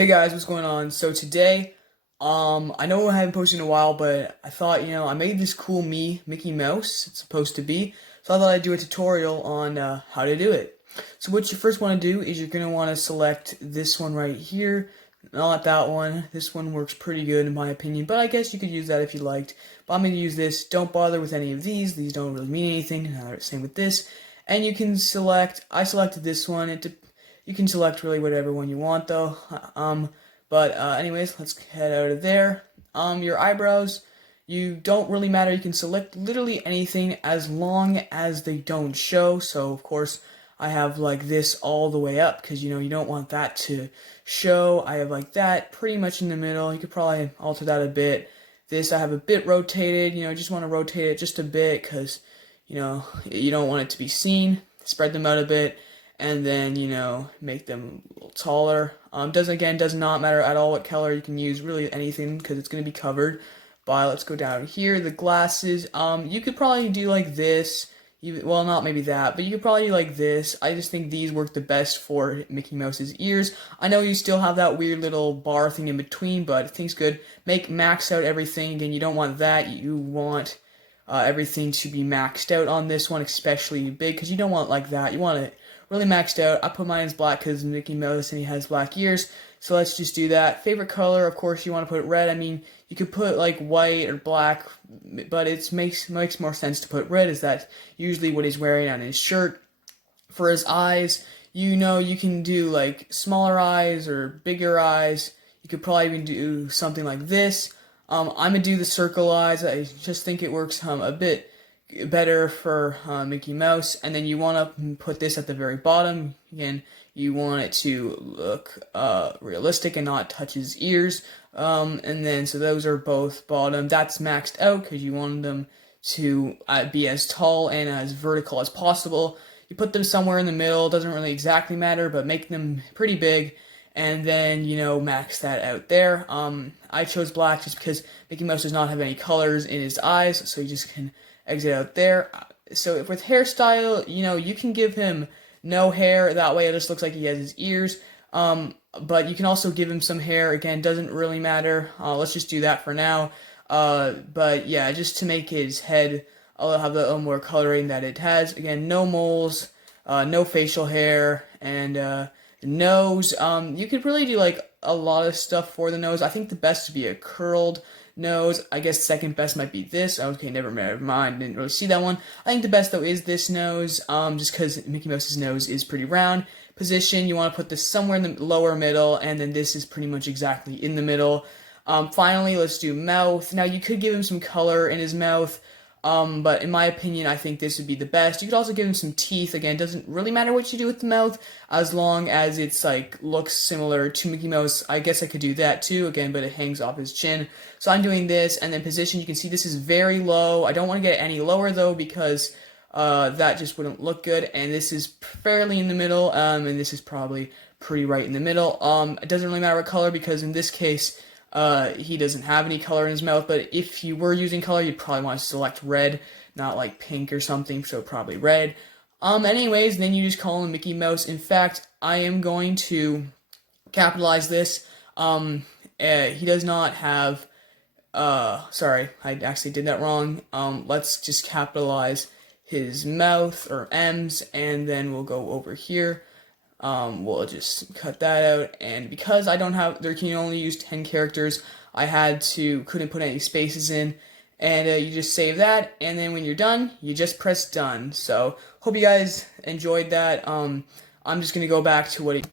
Hey guys, what's going on? So today, I know I haven't posted in a while, but I thought, I made this cool Mickey Mouse, it's supposed to be, so I thought I'd do a tutorial on how to do it. So what you first want to do is you're going to want to select this one right here, not that one. This one works pretty good in my opinion, but I guess you could use that if you liked. But I'm going to use this. Don't bother with any of these don't really mean anything. Same with this. And you can select, I selected this one. You can select really whatever one you want though. Anyways, let's head out of there. Your eyebrows, you don't really matter. You can select literally anything as long as they don't show. So of course, I have like this all the way up because you don't want that to show. I have like that pretty much in the middle. You could probably alter that a bit. This I have a bit rotated. Just want to rotate it just a bit because you don't want it to be seen. Spread them out a bit. And then, make them a little taller. Does not matter at all what color. You can use really anything because it's going to be covered by, let's go down here, the glasses. You could probably do like this. Well, not maybe that, but you could probably do like this. I just think these work the best for Mickey Mouse's ears. I know you still have that weird little bar thing in between, but it thing's good. Max out everything. Again, you don't want that. You want everything to be maxed out on this one, especially big, because you don't want like that. You want it really maxed out. I put mine as black because Mickey Mouse and he has black ears. So let's just do that. Favorite color, of course, you want to put red. I mean, you could put like white or black, but it makes more sense to put red, as that's usually what he's wearing on his shirt. For his eyes, you can do like smaller eyes or bigger eyes. You could probably even do something like this. I'm going to do the circle eyes. I just think it works a bit better for Mickey Mouse. And then you want to put this at the very bottom. Again, you want it to look realistic and not touch his ears. And then, so those are both bottom. That's maxed out because you want them to be as tall and as vertical as possible. You put them somewhere in the middle. Doesn't really exactly matter, but make them pretty big. And then, max that out there. I chose black just because Mickey Mouse does not have any colors in his eyes, so you just can exit out there. So with hairstyle, you can give him no hair. That way it just looks like he has his ears. But you can also give him some hair. Again, doesn't really matter. Let's just do that for now. But yeah, just to make his head have a little more coloring that it has. Again, no moles, no facial hair, and nose, you could really do like a lot of stuff for the nose. I think the best would be a curled nose. I guess second best might be this. Okay, never mind. Didn't really see that one. I think the best though is this nose, just because Mickey Mouse's nose is pretty round. Position, you want to put this somewhere in the lower middle, and then this is pretty much exactly in the middle. Finally, let's do mouth. Now you could give him some color in his mouth. But in my opinion, I think this would be the best. You could also give him some teeth. Again, doesn't really matter what you do with the mouth, as long as it's like looks similar to Mickey Mouse. I guess I could do that too, again, but it hangs off his chin. So I'm doing this, and then position, you can see this is very low. I don't want to get it any lower though, because that just wouldn't look good. And this is fairly in the middle, and this is probably pretty right in the middle. It doesn't really matter what color, because in this case, he doesn't have any color in his mouth, but if you were using color, you'd probably want to select red, not like pink or something, so probably red. Anyways, then you just call him Mickey Mouse. In fact, I am going to capitalize this. He does not have, sorry, I actually did that wrong. Let's just capitalize his mouth, or M's, and then we'll go over here. We'll just cut that out, and because I don't have, there can only use 10 characters, I couldn't put any spaces in, and you just save that, and then when you're done, you just press done. So, hope you guys enjoyed that. I'm just gonna go back to what